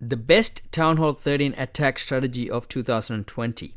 the best Town Hall 13 attack strategy of 2020.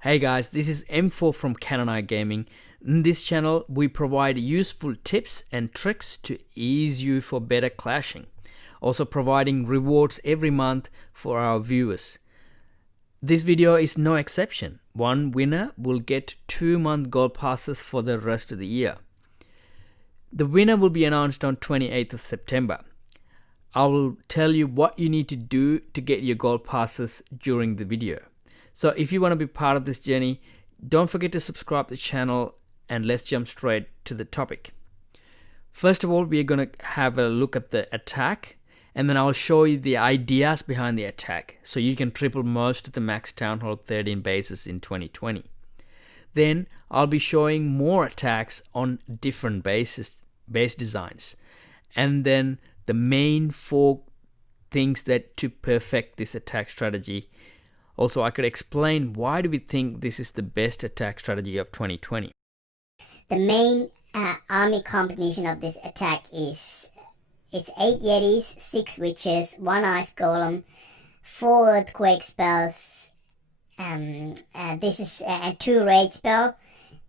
Hey guys, this is M4 from Canonite Gaming. In this channel, we provide useful tips and tricks to ease you for better clashing. Also providing rewards every month for our viewers. This video is no exception. One winner will get 2-month gold passes for the rest of the year. The winner will be announced on 28th of September. I will tell you what you need to do to get your gold passes during the video. So if you want to be part of this journey, don't forget to subscribe to the channel, and let's jump straight to the topic. First of all, we're going to have a look at the attack, and then I'll show you the ideas behind the attack so you can triple most of the max Town Hall 13 bases in 2020. Then I'll be showing more attacks on different base designs, and then the main 4 things that to perfect this attack strategy. Also, I could explain why do we think this is the best attack strategy of 2020. The main army combination of this attack is it's 8 Yetis, 6 Witches, 1 Ice Golem, 4 Earthquake spells, this is 2 Rage spell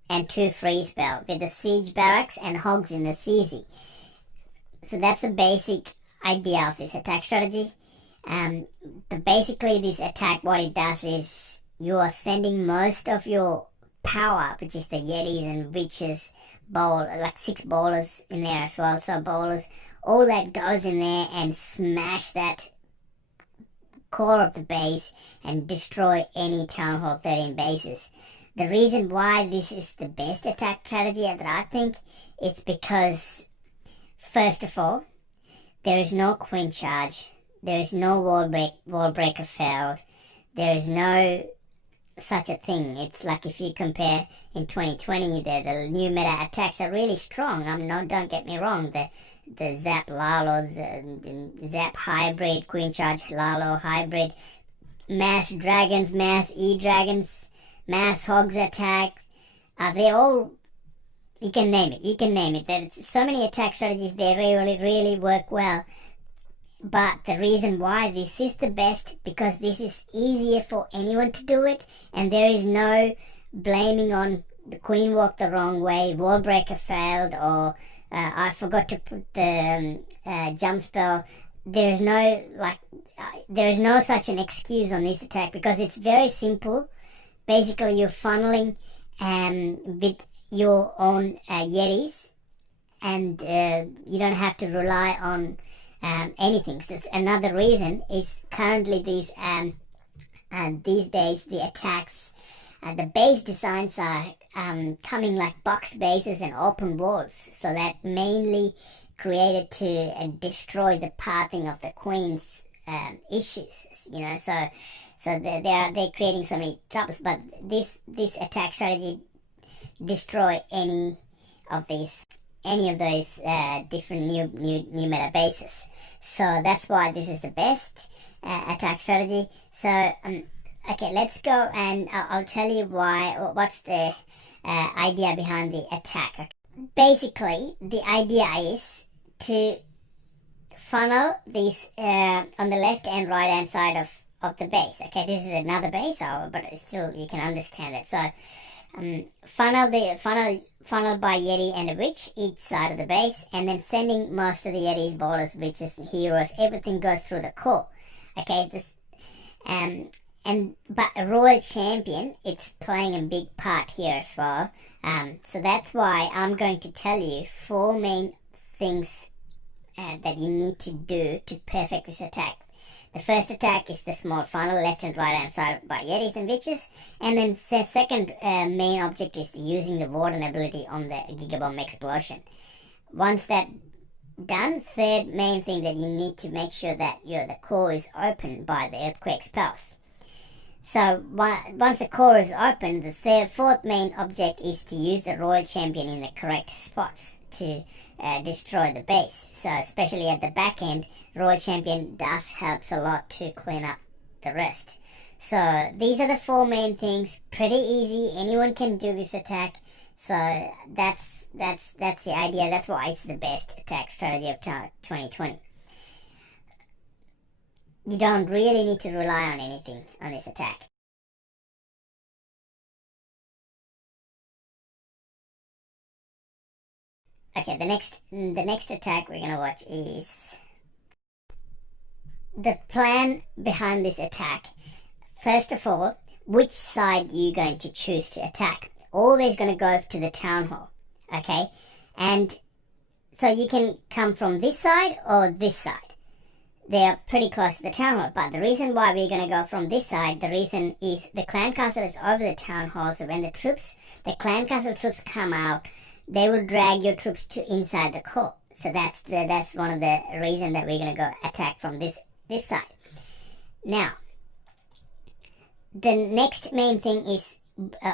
and 2 Freeze spell with the Siege Barracks and Hogs in the CZ. So that's the basic idea of this attack strategy. But basically this attack, what it does is you are sending most of your power, which is the Yetis and Witches, like 6 bowlers in there as well. So bowlers, all that goes in there and smash that core of the base and destroy any Town Hall 13 bases. The reason why this is the best attack strategy that I think, it's because first of all, there is no queen charge, there is no wall breaker failed, there is no such a thing. It's like if you compare in 2020, the new meta attacks are really strong. Don't get me wrong, the Zap Lalos, the Zap Hybrid, Queen Charge Lalo Hybrid, Mass Dragons, Mass E-Dragons, Mass Hogs attack, they all, you can name it. There's so many attack strategies, they really work well. But the reason why this is the best, because this is easier for anyone to do it, and there is no blaming on the queen walk the wrong way, wall breaker failed, or I forgot to put the jump spell. There's no such an excuse on this attack, because it's very simple. Basically, you're funneling with your own Yetis, and you don't have to rely on anything. So another reason is currently these days the attacks, the base designs are coming like box bases and open walls, so that mainly created to destroy the pathing of the queen's issues, so they're creating so many troubles. But this attack strategy destroy any of those different new meta bases. So that's why this is the best attack strategy. So okay, let's go, and I'll tell you what's the idea behind the attack. Okay. Basically, the idea is to funnel these on the left and right hand side of the base. Okay, this is another base, but still you can understand it. So funnel by Yeti and a Witch each side of the base, and then sending most of the Yetis, bowlers, Witches, and heroes, everything goes through the core. Okay, but a Royal Champion, it's playing a big part here as well. So that's why I'm going to tell you 4 main things that you need to do to perfect this attack. The first attack is the small funnel left and right hand side by Yetis and Witches, and then the second main object is using the Warden ability on the Gigabomb Explosion. Once that done, third main thing that you need to make sure that the core is open by the Earthquake spells. So once the core is open, the fourth main object is to use the Royal Champion in the correct spots to destroy the base. So especially at the back end, Royal Champion helps a lot to clean up the rest. So these are the 4 main things. Pretty easy. Anyone can do this attack. So that's the idea. That's why it's the best attack strategy of 2020. you don't really need to rely on anything on this attack. Okay, the next attack we're gonna watch is the plan behind this attack. First of all, which side you're going to choose to attack. Always going to go to the town hall, okay? And so you can come from this side or this side. They're pretty close to the town hall, but the reason why we're going to go from this side, the reason is the clan castle is over the town hall, so when the clan castle troops come out, they will drag your troops to inside the court. So that's one of the reasons that we're going to go attack from this side. Now, the next main thing is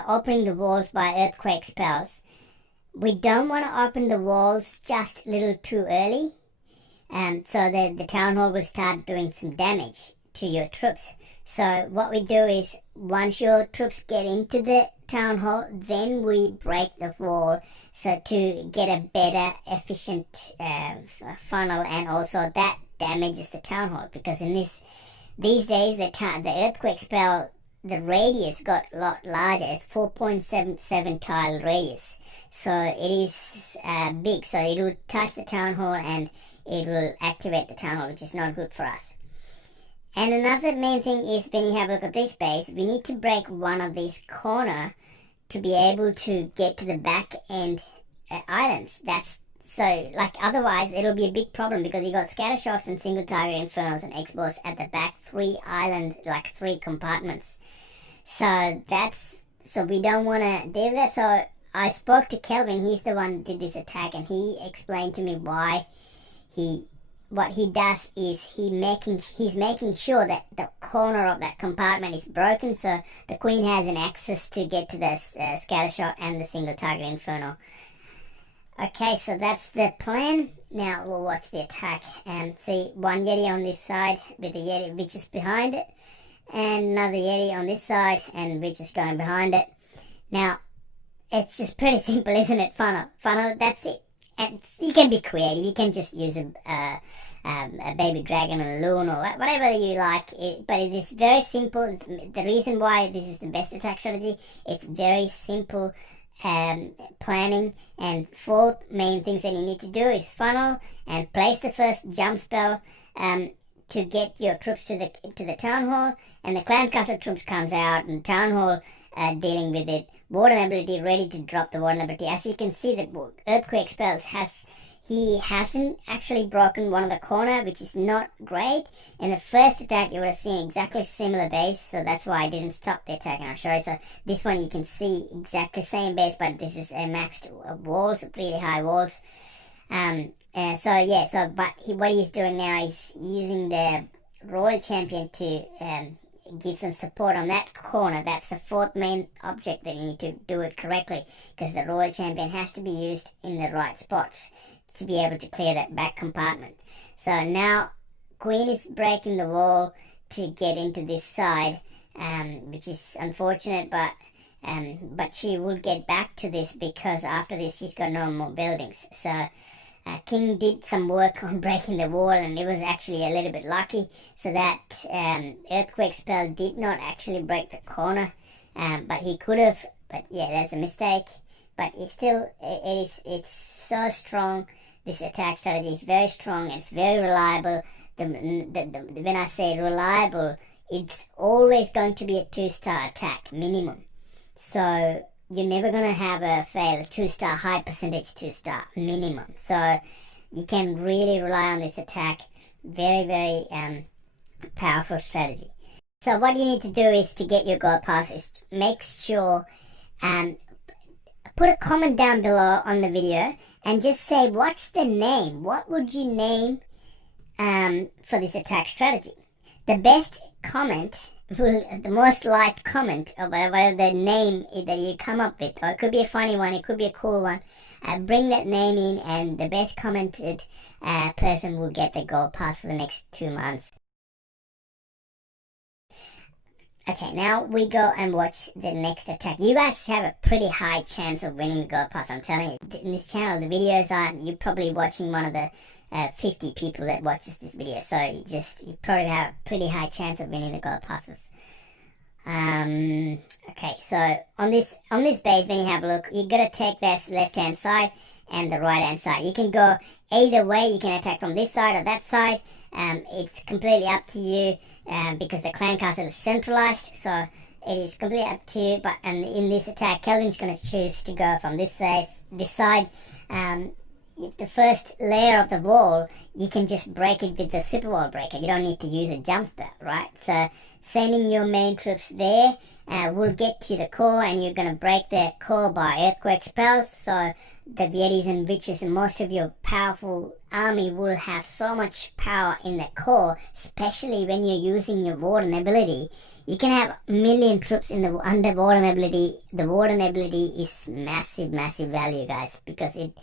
opening the walls by earthquake spells. We don't want to open the walls just a little too early, so the town hall will start doing some damage to your troops. So what we do is, once your troops get into the town hall, then we break the wall, so to get a better, efficient funnel, and also that damages the town hall, because in these days the earthquake spell, the radius got a lot larger. It's 4.77 tile radius, so it is big, so it will touch the town hall and it will activate the town hall, which is not good for us. And another main thing is, when you have a look at this base, we need to break one of these corner to be able to get to the back end islands. So, like, otherwise it'll be a big problem, because you got scatter shots and single target infernos and X-bows at the back, 3 islands, like 3 compartments. So we don't want to do that. So I spoke to Kelvin, he's the one who did this attack, and he explained to me why what he does is he's making sure that the corner of that compartment is broken, so the queen has an access to get to the scatter shot and the single target inferno. Okay, so that's the plan. Now we'll watch the attack and see one Yeti on this side with the Yeti witches behind it, and another Yeti on this side and witches going behind it. Now, it's just pretty simple, isn't it? Funnel, that's it. And you can be creative. You can just use a baby dragon or a loon or whatever you like. But it is very simple. The reason why this is the best attack strategy, it's very simple planning, and 4 main things that you need to do is funnel and place the first jump spell to get your troops to the town hall, and the clan castle troops comes out, and town hall dealing with it. Warden ability, ready to drop the warden ability. As you can see, that earthquake spells he hasn't actually broken one of the corner, which is not great. In the first attack you would have seen exactly similar base, so that's why I didn't stop the attack, and I'll show you. So this one you can see exactly same base, but this is a maxed walls, pretty high walls. What he's doing now is using the royal champion to give some support on that corner. That's the 4th main object that you need to do it correctly, because the royal champion has to be used in the right spots to be able to clear that back compartment. So now queen is breaking the wall to get into this side, which is unfortunate, but she will get back to this, because after this she's got no more buildings. So King did some work on breaking the wall, and it was actually a little bit lucky, so that earthquake spell did not actually break the corner, but he could have. But yeah, that's a mistake. But it's so strong. This attack strategy is very strong, and it's very reliable. When I say reliable, it's always going to be a 2-star attack minimum. So you're never going to have a fail, 2-star, high percentage 2-star minimum. So you can really rely on this attack. Very, very powerful strategy. So what you need to do is, to get your gold pass, is make sure put a comment down below on the video and just say, what's the name? What would you name for this attack strategy? The best comment, the most liked comment, or whatever the name that you come up with, or it could be a funny one, it could be a cool one, bring that name in, and the best commented person will get the gold pass for the next 2 months. Okay, now we go and watch the next attack. You guys have a pretty high chance of winning the gold pass. I'm telling you, in this channel, the videos are, you're probably watching one of the 50 people that watches this video. So you probably have a pretty high chance of winning the gold passes. Okay, so on this base, when you have a look, you gotta take this left hand side and the right hand side. You can go either way. You can attack from this side or that side. It's completely up to you, because the clan castle is centralized, so it is completely up to you. But in this attack, Kelvin's going to choose to go from this side. The first layer of the wall, you can just break it with the super wall breaker. You don't need to use a jump spell, right? So sending your main troops there will get to the core, and you're going to break the core by earthquake spells. So the Yetis and Witches and most of your powerful army will have so much power in the core, especially when you're using your Warden ability. You can have a million troops in the under Warden ability. The Warden ability is massive value, guys, because it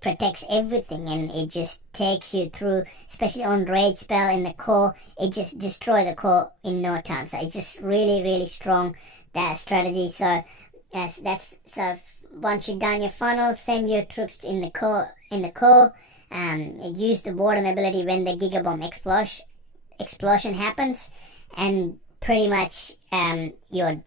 protects everything, and it just takes you through, especially on raid spell in the core. It just destroys the core in no time. So it's just really strong, that strategy. So so once you've done your funnel, send your troops in the core. Use the Warden ability when the Gigabomb explosion happens, and pretty much you're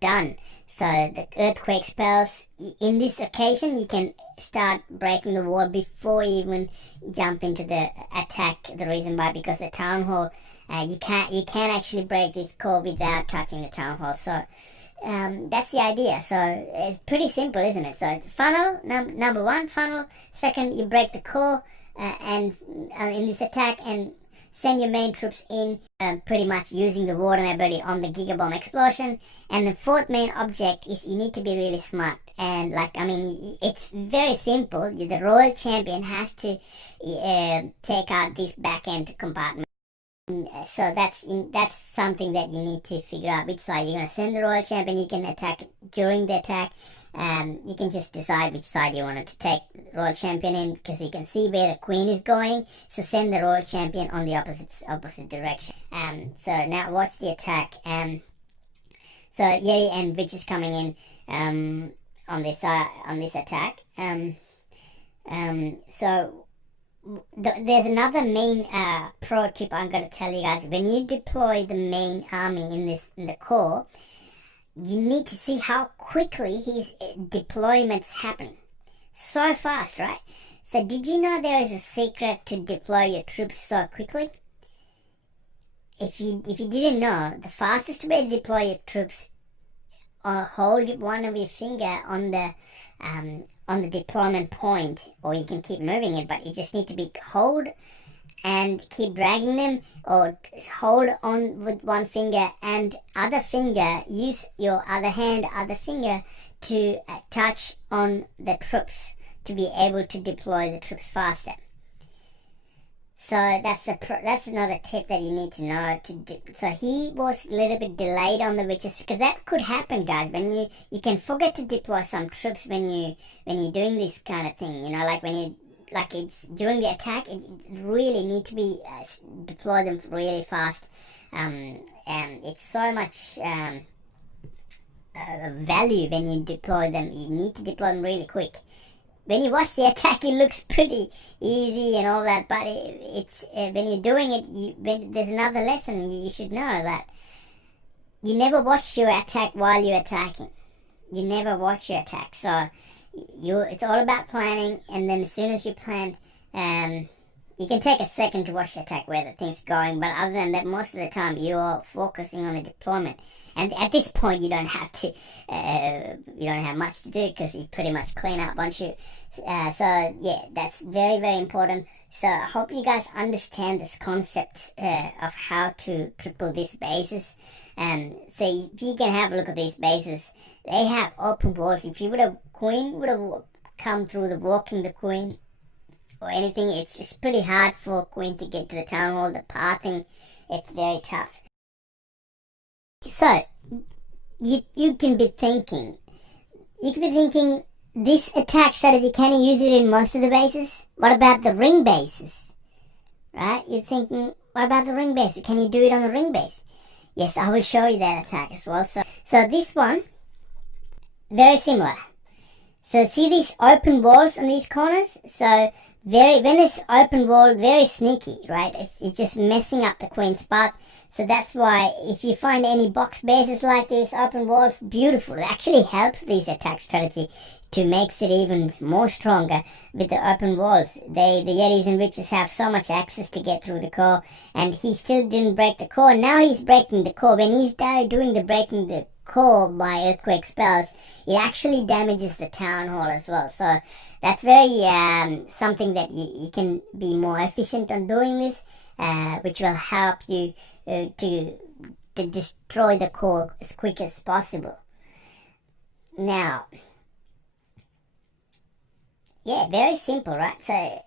done. So the earthquake spells, in this occasion, you can start breaking the wall before you even jump into the attack. The reason why, because the town hall, you can't actually break this core without touching the town hall. So that's the idea. So it's pretty simple, isn't it? So funnel, number one, funnel. Second, you break the core, and in this attack, and send your main troops in, pretty much using the Warden ability on the Gigabomb explosion. And the fourth main object is you need to be really smart. And it's very simple. The Royal Champion has to take out this back end compartment. So that's something that you need to figure out which side you're going to send the Royal Champion. You can attack during the attack. You can just decide which side you want to take the Royal Champion in, because you can see where the Queen is going. So send the Royal Champion on the opposite direction. So now watch the attack. So Yeti and Witch is coming in on this attack. So there's another main pro tip I'm going to tell you guys. When you deploy the main army in the core, you need to see how quickly his deployment's happening. So fast, right? So did you know there is a secret to deploy your troops so quickly? If you didn't know, the fastest way to deploy your troops, hold one of your finger on the deployment point, or you can keep moving it, but you just need to be hold and keep dragging them, or hold on with one finger and other finger, use your other hand, other finger to touch on the troops to be able to deploy the troops faster. So that's another tip that you need to know to do. So he was a little bit delayed on the Witches, because that could happen, guys. When you can forget to deploy some troops when you're doing this kind of thing. You know, like it's during the attack, it really need to be deploy them really fast. And it's so much value when you deploy them. You need to deploy them really quick. When you watch the attack, it looks pretty easy and all that, but it's when you're doing it, there's another lesson you should know, that you never watch your attack while you're attacking. You never watch your attack. So it's all about planning, and then as soon as you plan, you can take a second to watch the attack where the thing's going, but other than that, most of the time you're focusing on the deployment. And at this point, you don't have to, you don't have much to do, because you pretty much clean up once you. So yeah, that's very important. So I hope you guys understand this concept of how to triple these bases. So if you can have a look at these bases, they have open walls. If you Queen would have come through walking the Queen or anything, it's just pretty hard for Queen to get to the town hall. The pathing, it's very tough. So you can be thinking, this attack strategy, can you use it in most of the bases? What about the ring bases? Right? You're thinking, what about the ring bases? Can you do it on the ring base? Yes, I will show you that attack as well. So this one, very similar. So see these open walls on these corners? So when it's open wall, very sneaky, right? It's just messing up the queen's path. So that's why if you find any box bases like this, open walls, beautiful. It actually helps this attack strategy to make it even more stronger with the open walls. The Yetis and Witches have so much access to get through the core, and he still didn't break the core. Now he's breaking the core. When he's doing the breaking the core by earthquake spells, it actually damages the town hall as well. So that's very something that you can be more efficient on doing this, which will help you to destroy the core as quick as possible. Now, yeah, very simple, right? So,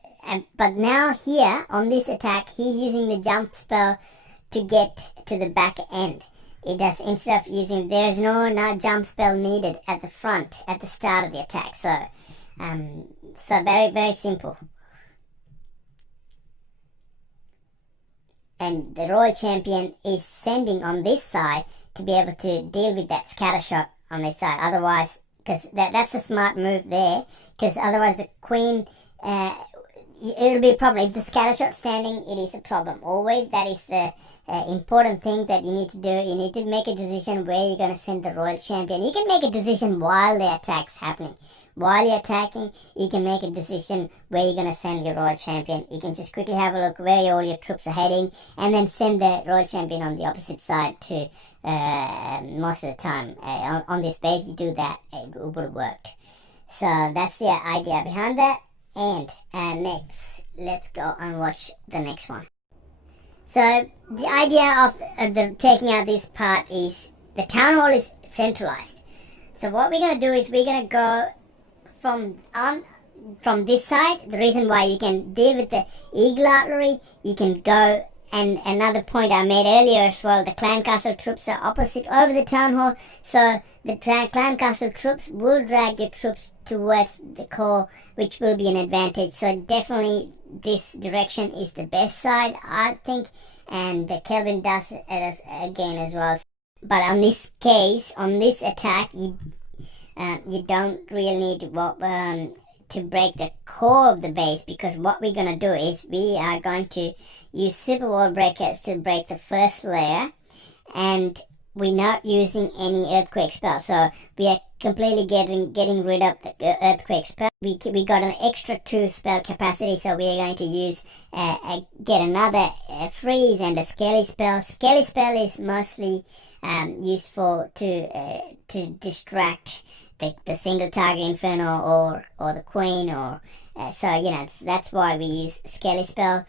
but now here on this attack, he's using the jump spell to get to the back end. It does, instead of using, there's no jump spell needed at the front, at the start of the attack. So, so very, very simple. And the Royal Champion is sending on this side to be able to deal with that scatter shot on this side. Otherwise, because that's a smart move there, because otherwise the queen, it'll be a problem. If the scatter shot's standing, it is a problem. Always, that is the important thing that you need to do. You need to make a decision where you're going to send the Royal Champion. You can make a decision while the attack's happening. While you're attacking, you can make a decision where you're going to send your Royal Champion. You can just quickly have a look where all your troops are heading, and then send the Royal Champion on the opposite side to most of the time. On this base, you do that, it would have worked. So that's the idea behind that. And next, let's go and watch the next one. So the idea of the taking out this part is the town hall is centralized. So what we're going to do is we're going to go from this side. The reason why you can deal with the eagle artillery, you can go, and another point I made earlier as well, the clan castle troops are opposite over the town hall, so the clan castle troops will drag your troops towards the core, which will be an advantage. So definitely this direction is the best side, I think, and Kelvin does it again as well. But on this case, on this attack, you don't really need to break the core of the base, because what we're going to do is we are going to use super wall breakers to break the first layer, and we're not using any earthquake spell. So we are completely getting rid of the earthquake spell. We got an extra 2 spell capacity, so we are going to use get another freeze and a scaly spell. Scaly spell is mostly useful to distract the single target inferno or the queen, or so you know, that's why we use scaly spell.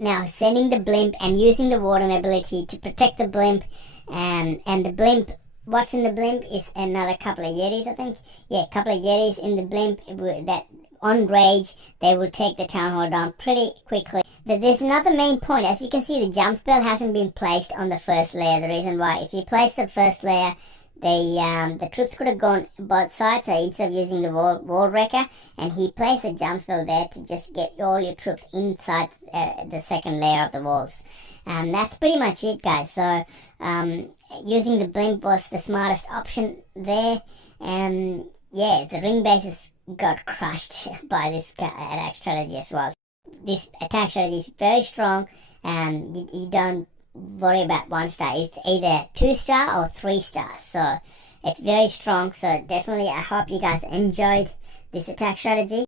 Now sending the blimp and using the warden ability to protect the blimp, and the blimp, what's in the blimp is another couple of Yetis, I think. Yeah, a couple of Yetis in the blimp that on rage, they will take the town hall down pretty quickly. There's another main point. As you can see, the jump spell hasn't been placed on the first layer. The reason why, if you place the first layer, the troops could have gone both sides, so instead of using the wall wrecker, and he placed a jump spell there to just get all your troops inside the second layer of the walls. That's pretty much it, guys. So using the blimp was the smartest option there. Yeah, the ring bases got crushed by this attack strategy as well. This attack strategy is very strong, and you don't worry about 1 star. It's either 2 star or 3 stars, so it's very strong. So definitely, I hope you guys enjoyed this attack strategy.